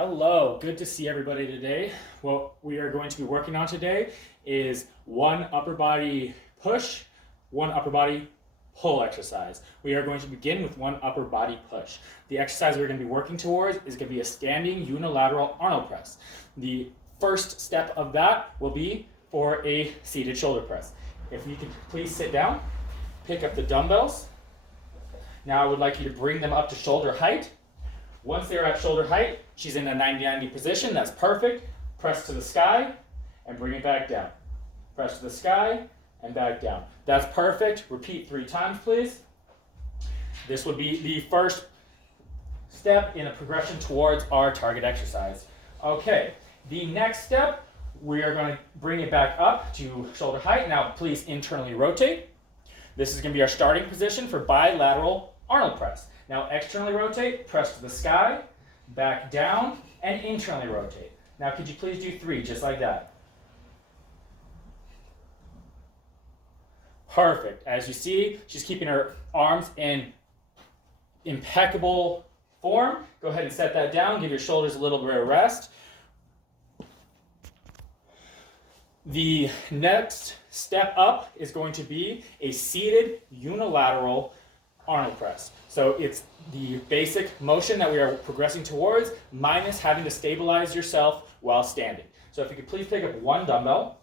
Hello, good to see everybody today. What we are going to be working on today is one upper body push, one upper body pull exercise. We are going to begin with one upper body push. The exercise we're going to be working towards is going to be a standing unilateral Arnold press. The first step of that will be for a seated shoulder press. If you could please sit down, pick up the dumbbells. Now I would like you to bring them up to shoulder height. Once they're at shoulder height, she's in a 90-90 position. That's perfect. Press to the sky and bring it back down. Press to the sky and back down. That's perfect. Repeat 3 times, please. This would be the first step in a progression towards our target exercise. Okay, the next step, we are going to bring it back up to shoulder height. Now, please internally rotate. This is going to be our starting position for bilateral Arnold press. Now externally rotate, press to the sky, back down, and internally rotate. Now could you please do 3, just like that. Perfect. As you see, she's keeping her arms in impeccable form. Go ahead and set that down, give your shoulders a little bit of rest. The next step up is going to be a seated unilateral Arnold press. So it's the basic motion that we are progressing towards, minus having to stabilize yourself while standing. So if you could please pick up one dumbbell.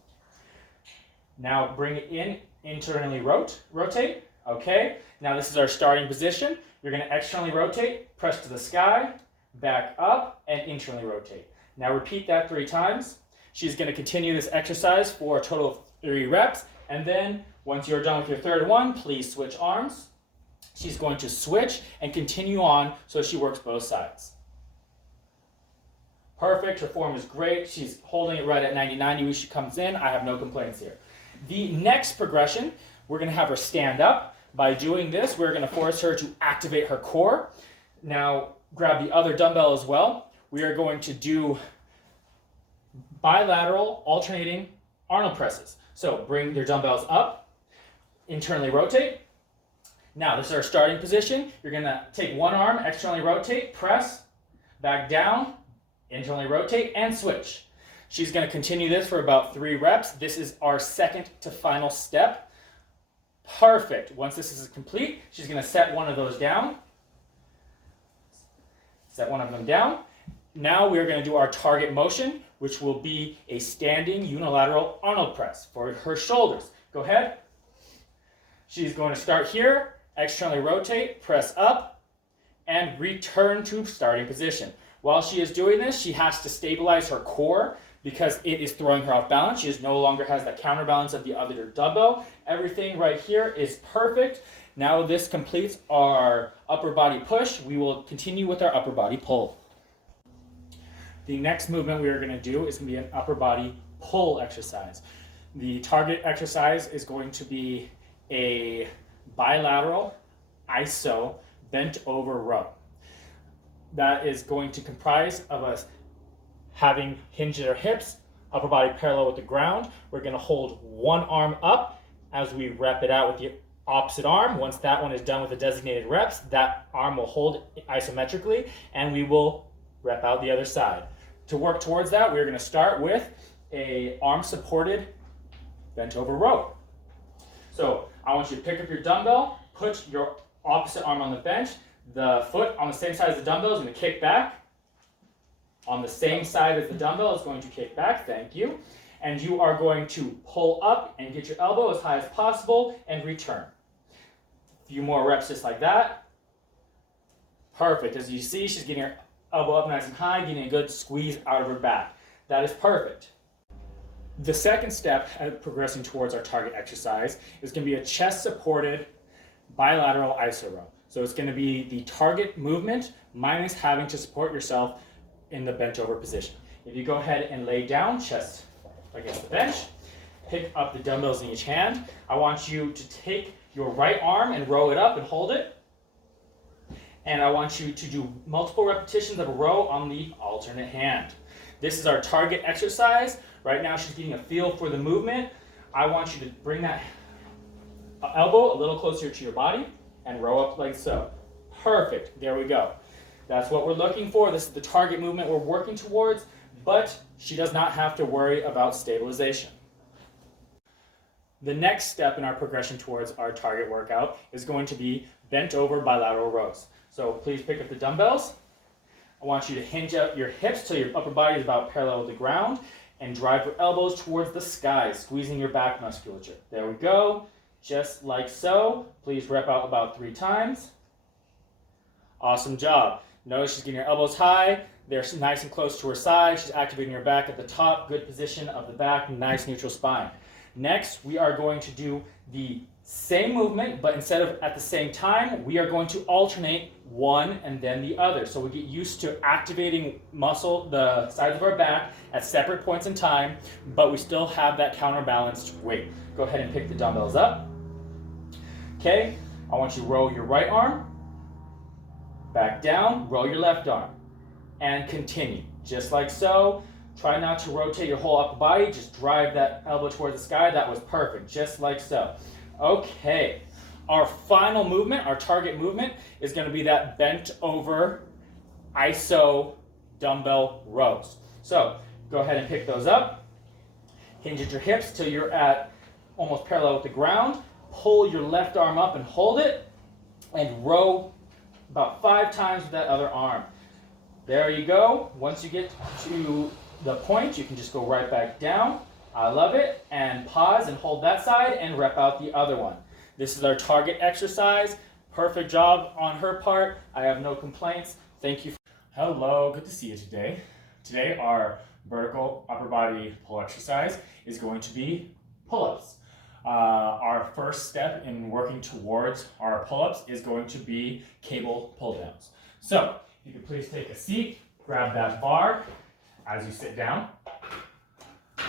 Now bring it in, internally rotate. Okay, now this is our starting position. You're going to externally rotate, press to the sky, back up, and internally rotate. Now repeat that 3 times. She's going to continue this exercise for a total of 3 reps. And then once you're done with your third one, please switch arms. She's going to switch and continue on so she works both sides. Perfect. Her form is great. She's holding it right at 90-90 when she comes in. I have no complaints here. The next progression, we're going to have her stand up. By doing this, we're going to force her to activate her core. Now, grab the other dumbbell as well. We are going to do bilateral alternating Arnold presses. So bring your dumbbells up, internally rotate. Now, this is our starting position. You're going to take one arm, externally rotate, press, back down, internally rotate, and switch. She's going to continue this for about 3 reps. This is our second to final step. Perfect. Once this is complete, she's going to set one of those down. Set one of them down. Now we're going to do our target motion, which will be a standing unilateral Arnold press for her shoulders. Go ahead. She's going to start here. Externally rotate, press up, and return to starting position. While she is doing this, she has to stabilize her core because it is throwing her off balance. She no longer has that counterbalance of the other dumbbell. Everything right here is perfect. Now this completes our upper body push. We will continue with our upper body pull. The next movement we are going to do is going to be an upper body pull exercise. The target exercise is going to be a bilateral iso bent over row. That is going to comprise of us having hinged our hips, upper body parallel with the ground. We're going to hold one arm up as we rep it out with the opposite arm. Once that one is done with the designated reps, that arm will hold isometrically and we will rep out the other side. To work towards that, we're going to start with a arm supported bent over row. So I want you to pick up your dumbbell, put your opposite arm on the bench, the foot on the same side as the dumbbell is going to kick back. On the same side as the dumbbell is going to kick back, thank you. And you are going to pull up and get your elbow as high as possible and return. A few more reps just like that. Perfect. As you see, she's getting her elbow up nice and high, getting a good squeeze out of her back. That is perfect. The second step at progressing towards our target exercise is going to be a chest-supported bilateral iso row. So it's going to be the target movement minus having to support yourself in the bent over position. If you go ahead and lay down, chest against the bench, pick up the dumbbells in each hand. I want you to take your right arm and row it up and hold it. And I want you to do multiple repetitions of a row on the alternate hand. This is our target exercise. Right now she's getting a feel for the movement. I want you to bring that elbow a little closer to your body and row up like so. Perfect. There we go. That's what we're looking for. This is the target movement we're working towards, but she does not have to worry about stabilization. The next step in our progression towards our target workout is going to be bent over bilateral rows. So please pick up the dumbbells. I want you to hinge out your hips till your upper body is about parallel with the ground and drive your elbows towards the sky, squeezing your back musculature. There we go, just like so. Please rep out about 3 times. Awesome job. Notice she's getting her elbows high. They're nice and close to her side. She's activating her back at the top. Good position of the back, nice neutral spine. Next, we are going to do the same movement, but instead of at the same time, we are going to alternate one and then the other. So we get used to activating the sides of our back at separate points in time, but we still have that counterbalanced weight. Go ahead and pick the dumbbells up. Okay, I want you to roll your right arm, back down, roll your left arm, and continue, just like so. Try not to rotate your whole upper body, just drive that elbow towards the sky. That was perfect, just like so. Okay, our final movement, our target movement, is going to be that bent over iso dumbbell rows. So go ahead and pick those up. Hinge at your hips till you're at almost parallel with the ground. Pull your left arm up and hold it, and row about 5 times with that other arm. There you go. Once you get to the point, you can just go right back down. I love it. And pause and hold that side and rep out the other one. This is our target exercise. Perfect job on her part. I have no complaints. Thank you. Hello, good to see you today. Today our vertical upper body pull exercise is going to be pull-ups. Our first step in working towards our pull-ups is going to be cable pull-downs. So if you could please take a seat, grab that bar as you sit down.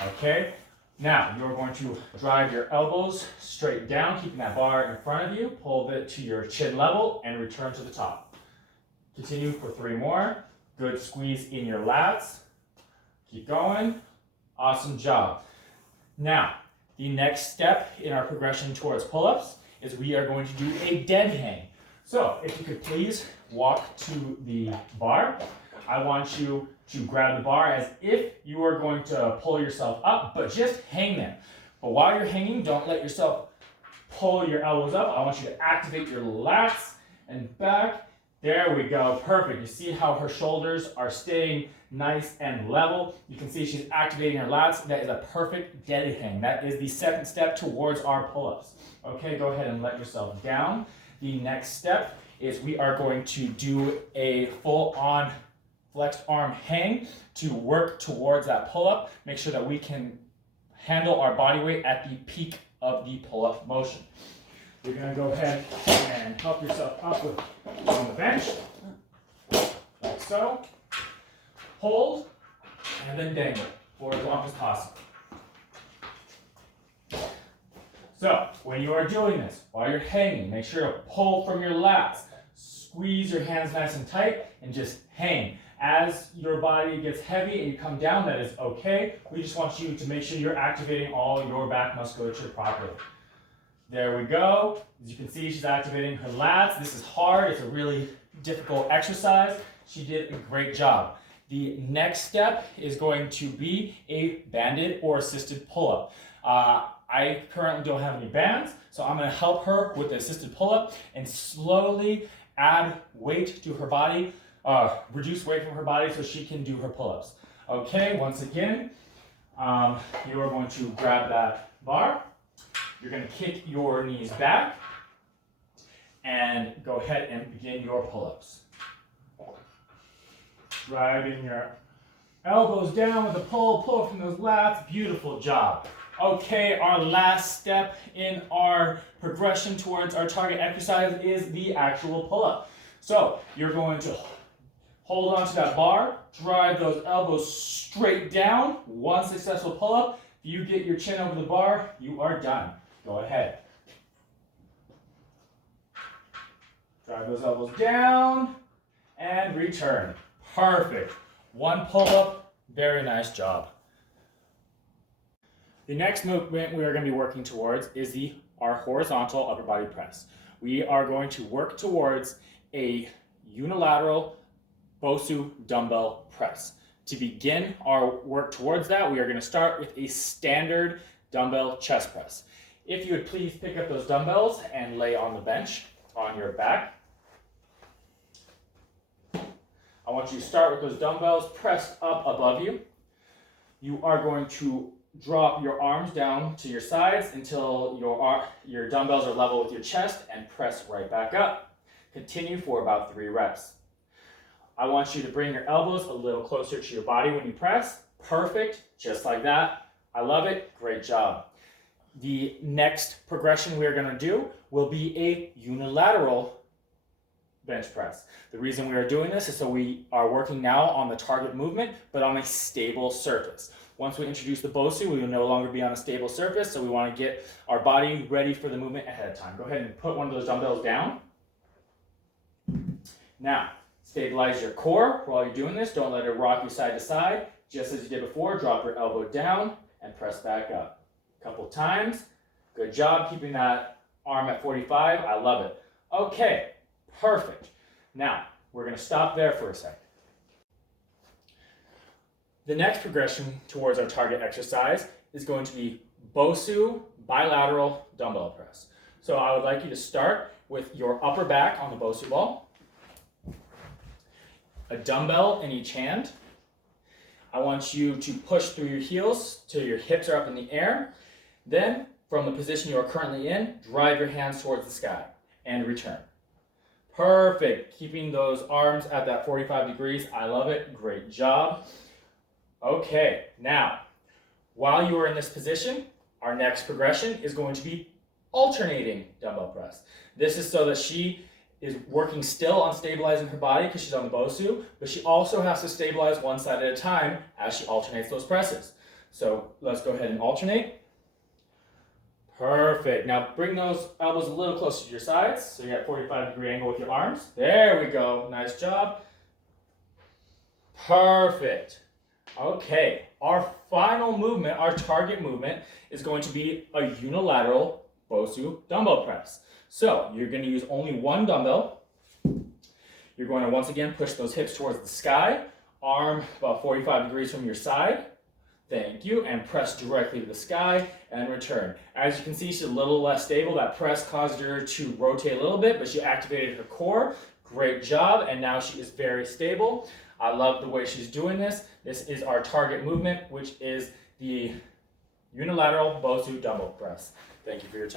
Okay, now you're going to drive your elbows straight down, keeping that bar in front of you. Pull it to your chin level and return to the top. Continue for 3 more. Good squeeze in your lats. Keep going. Awesome job. Now, the next step in our progression towards pull-ups is we are going to do a dead hang. So if you could please walk to the bar. I want you to grab the bar as if you are going to pull yourself up, but just hang there. But while you're hanging, don't let yourself pull your elbows up. I want you to activate your lats and back. There we go, perfect. You see how her shoulders are staying nice and level. You can see she's activating her lats. That is a perfect dead hang. That is the second step towards our pull-ups. Okay, go ahead and let yourself down. The next step is we are going to do a full-on flexed arm hang to work towards that pull-up. Make sure that we can handle our body weight at the peak of the pull-up motion. You're going to go ahead and help yourself up on the bench, like so. Hold, and then dangle for as long as possible. So, when you are doing this, while you're hanging, make sure to pull from your lats. Squeeze your hands nice and tight, and just hang. As your body gets heavy and you come down, that is okay. We just want you to make sure you're activating all your back musculature properly. There we go. As you can see, she's activating her lats. This is hard. It's a really difficult exercise. She did a great job. The next step is going to be a banded or assisted pull-up. I currently don't have any bands, so I'm going to help her with the assisted pull-up and slowly add weight to her body, reduce weight from her body so she can do her pull-ups. Okay, once again, you are going to grab that bar. You're going to kick your knees back and go ahead and begin your pull-ups. Driving your elbows down with a pull from those lats. Beautiful job. Okay, our last step in our progression towards our target exercise is the actual pull-up. So you're going to hold on to that bar, drive those elbows straight down. One successful pull-up. If you get your chin over the bar, you are done. Go ahead. Drive those elbows down and return. Perfect. One pull-up, very nice job. The next movement we are going to be working towards is our horizontal upper body press. We are going to work towards a unilateral BOSU dumbbell press. To begin our work towards that, we are going to start with a standard dumbbell chest press. If you would please pick up those dumbbells and lay on the bench on your back. I want you to start with those dumbbells pressed up above you. You are going to drop your arms down to your sides until your dumbbells are level with your chest and press right back up. Continue for about 3 reps. I want you to bring your elbows a little closer to your body when you press. Perfect, just like that. I love it, great job. The next progression we are going to do will be a unilateral bench press. The reason we are doing this is so we are working now on the target movement, but on a stable surface. Once we introduce the BOSU, we will no longer be on a stable surface, so we want to get our body ready for the movement ahead of time. Go ahead and put one of those dumbbells down. Now, stabilize your core while you're doing this. Don't let it rock you side to side. Just as you did before, drop your elbow down and press back up. A couple times. Good job keeping that arm at 45. I love it. Okay, perfect. Now, we're going to stop there for a second. The next progression towards our target exercise is going to be BOSU bilateral dumbbell press. So I would like you to start with your upper back on the BOSU ball, a dumbbell in each hand. I want you to push through your heels till your hips are up in the air. Then, from the position you are currently in, drive your hands towards the sky and return. Perfect. Keeping those arms at that 45 degrees. I love it. Great job. Okay, now, while you are in this position, our next progression is going to be alternating dumbbell press. This is so that she is working still on stabilizing her body because she's on the BOSU, but she also has to stabilize one side at a time as she alternates those presses. So let's go ahead and alternate. Perfect. Now bring those elbows a little closer to your sides so you got 45-degree angle with your arms. There we go. Nice job. Perfect. Okay, our final movement, our target movement, is going to be a unilateral BOSU dumbbell press. So you're going to use only one dumbbell. You're going to once again push those hips towards the sky, arm about 45 degrees from your side. Thank you, and press directly to the sky and return. As you can see, she's a little less stable. That press caused her to rotate a little bit, but she activated her core. Great job, and now she is very stable. I love the way she's doing this. This is our target movement, which is the unilateral BOSU dumbbell press. Thank you for your time.